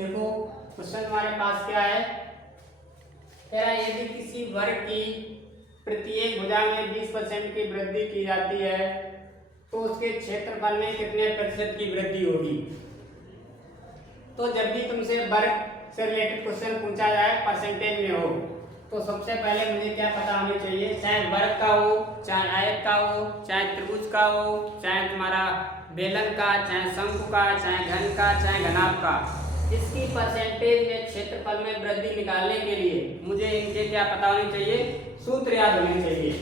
देखो क्वेश्चन हमारे पास क्या है, कह रहा है यदि किसी वर्ग की प्रत्येक भुजा में 20% की वृद्धि की जाती है तो उसके क्षेत्रफल में कितने प्रतिशत की वृद्धि होगी। तो जब भी तुमसे वर्ग से रिलेटेड क्वेश्चन पूछा जाए परसेंटेज में हो तो सबसे पहले मुझे क्या पता होनी चाहिए, चाहे वर्ग का हो, चाहे आयत का हो, चाहे त्रिभुज का हो, चाहे तुम्हारा बेलन का, चाहे शंकु का, चाहे घन का, चाहे घनाभ का, इसकी परसेंटेज में क्षेत्रफल में वृद्धि निकालने के लिए मुझे इनके क्या पता होनी चाहिए, सूत्र याद होने चाहिए।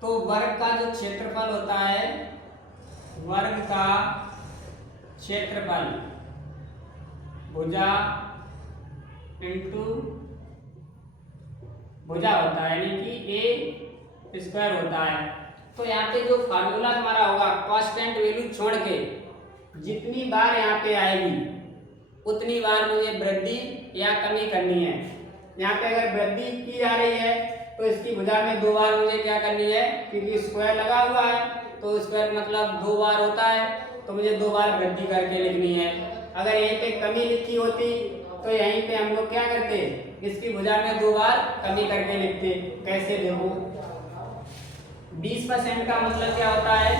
तो वर्ग का जो क्षेत्रफल होता है, वर्ग का क्षेत्रफल भुजा इंटू भुजा होता है, यानी कि ए स्क्वायर होता है। तो यहाँ पे जो फार्मूला हमारा होगा, कांस्टेंट वैल्यू छोड़ के जितनी बार यहाँ पे आएगी उतनी बार मुझे वृद्धि या कमी करनी है। यहाँ पे अगर वृद्धि की जा रही है तो इसकी भुजा में 2 बार मुझे क्या करनी है, क्योंकि स्क्वायर लगा हुआ है तो स्क्वायर मतलब 2 बार होता है, तो मुझे 2 बार वृद्धि करके लिखनी है। अगर यहीं पे कमी लिखी होती तो यहीं पे हम लोग क्या करते, इसकी भुजा में 2 बार कमी करके लिखते। कैसे, देखो 20% का मतलब क्या होता है,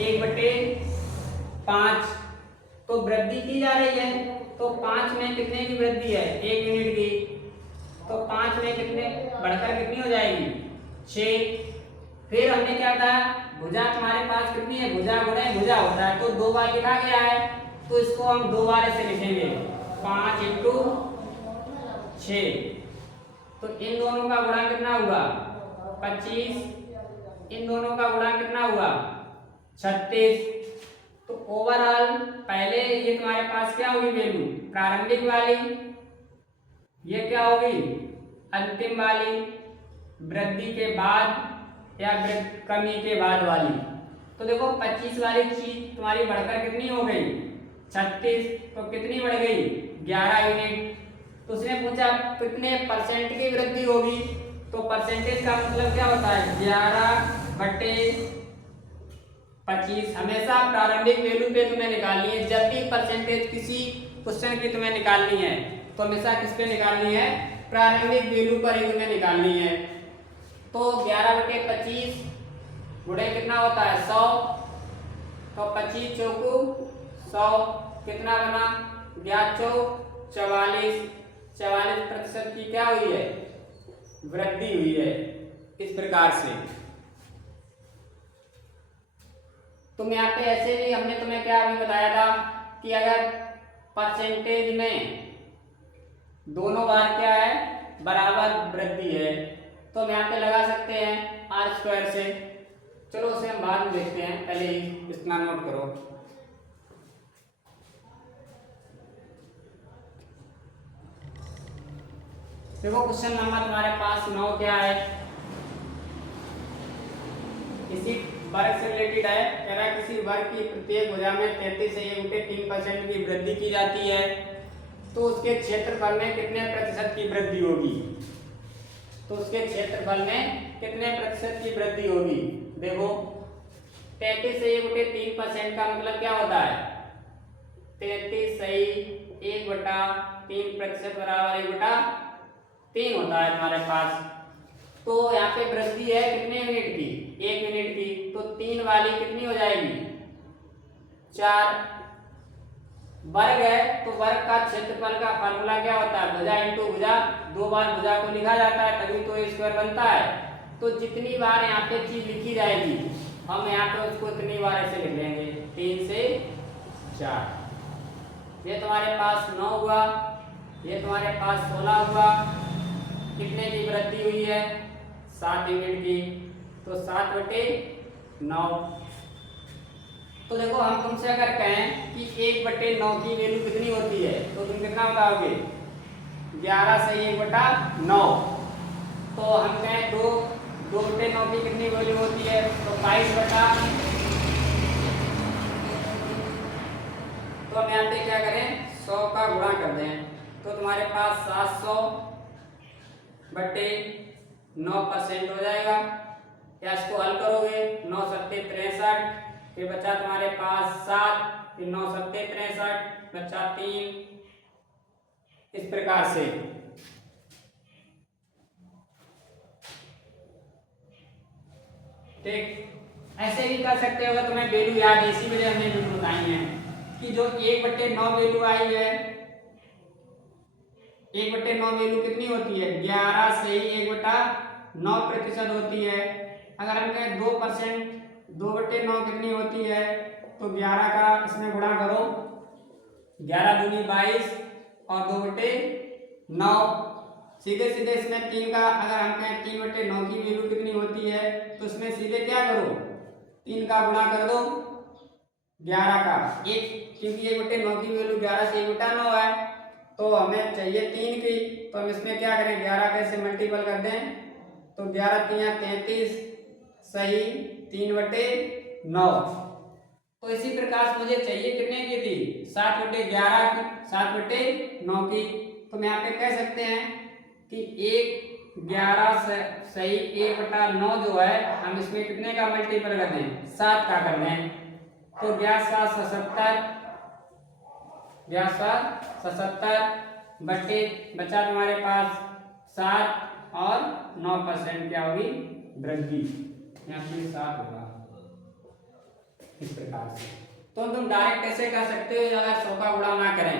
1/5। तो वृद्धि की जा रही है तो 5 में कितने की वृद्धि है, 1 यूनिट की। तो 5 में कितने बढ़कर कितनी हो जाएगी, 6। फिर हमने क्या था, भुजा तुम्हारे पास कितनी है, भुजा गुणे भुजा होता है, तो 2 बार लिखा गया है तो इसको हम 2 बार ऐसे लिखेंगे, 5 × 6। तो इन दोनों का गुणा कितना हुआ, 25। इन दोनों का गुणा कितना हुआ, 36। तो ओवरऑल पहले ये तुम्हारे पास क्या होगी वैल्यू, प्रारंभिक वाली, ये क्या होगी, अंतिम वाली, वृद्धि के बाद या कमी के बाद वाली। तो देखो 25 वाली चीज तुम्हारी बढ़कर कितनी हो गई, 36। तो कितनी बढ़ गई, 11 यूनिट। तो उसने पूछा कितने परसेंट की वृद्धि होगी, तो परसेंटेज का मतलब क्या होता है, 11/25। हमेशा प्रारंभिक वैल्यू पे तुम्हें निकालनी है। जब भी परसेंटेज किसी क्वेश्चन की तुम्हें निकालनी है तो हमेशा किस पे निकालनी है, प्रारंभिक वैल्यू पर ही तुम्हें निकालनी है। तो 11/25 गुणे कितना होता है, 100। तो 25 चौकू 100 कितना बना, 11 चौक 44। 44% की क्या हुई है, वृद्धि हुई है। इस प्रकार से तुम यहाँ पे ऐसे भी हमने तुम्हें क्या अभी बताया था कि अगर परसेंटेज में दोनों बार क्या है, बराबर वृद्धि है, तो हम यहाँ पे लगा सकते हैं r² से। चलो उसे हम बाद में देखते हैं, पहले ही इतना नोट करो। देखो क्वेश्चन नंबर तुम्हारे पास 9 क्या है, इसी वर्ग से रिलेटेड है। कह रहा है किसी वर्ग की प्रत्येक भुजा में 33 से 1/3% की वृद्धि की जाती है तो उसके क्षेत्रफल में कितने प्रतिशत की वृद्धि होगी। तो उसके क्षेत्रफल में कितने प्रतिशत की वृद्धि होगी। देखो 33 से 1/3% का मतलब क्या होता है, 33 सही 1/3% बराबर 1/3 होता है तुम्हारे पास। तो यहाँ पे वृद्धि है कितने यूनिट की, 1 यूनिट की। तो 3 वाली कितनी हो जाएगी, 4। वर्ग है तो वर्ग का क्षेत्रफल का फार्मूला क्या होता है, भुजा इंटू भुजा। 2 बार भुजा को लिखा जाता है तभी तो स्क्वायर बनता है। तो जितनी बार यहाँ पे चीज लिखी जाएगी हम यहाँ पे उसको इतनी बार ऐसे लिख लेंगे, 3 से 4। ये तुम्हारे पास 9 हुआ, ये तुम्हारे पास 16 हुआ। कितने की वृद्धि हुई है, 7 यूनिट की। तो 7/9। तो देखो हम तुमसे अगर कहें कि 1/9 की वैल्यू कितनी होती है तो तुम कितना बताओगे, 11 से 1/9। तो हम कहें 2/9 की कितनी वैल्यू होती है, तो 22। तो हम यहाँ पे क्या करें, 100 का गुणा कर दें। तो तुम्हारे पास 700/9% हो जाएगा। या इसको हल करोगे, 9 × 7 = 63, फिर बचा तुम्हारे पास 7, फिर 9 सत्ते 63, बचा 3, इस प्रकार से। ठीक, ऐसे भी कर सकते हो अगर तुम्हें वैल्यू याद है, इसी वजह हमने वैल्यू बताई है कि जो 1/9 वैल्यू आई है, 1/9 वैल्यू कितनी होती है, 11 से ही 1/9% होती है। अगर हम कहें 2%, 2/9 कितनी होती है, तो 11 का इसमें गुणा करो, 11 दूनी 22 और 2/9, सीधे सीधे इसमें 3 का, अगर हम कहें 3/9 की वैल्यू कितनी होती है, तो इसमें सीधे क्या करो, 3 का गुणा कर दो 11 का, एक, क्योंकि 1/9 की वैल्यू 11 से 1/9 है, तो हमें चाहिए 3 की, तो हम इसमें क्या करें, 11 कैसे मल्टीपल कर दें, तो 11 3 33 सही 3/9। तो इसी प्रकार से मुझे चाहिए कितने की थी, 7/11 की, 7/9 की। तो हम यहाँ पे कह सकते हैं कि 11 सही 1/9 जो है, हम इसमें कितने का मल्टीपल कर दें, 7 का कर दें, तो 11 7 77, 77 बटे बचा तुम्हारे पास 7 और 9% क्या होगी, वृद्धि, यहाँ पे 7 होगा इस प्रकार से। तो तुम डायरेक्ट कैसे कर सकते हो, अगर 100 का गुणा ना करें,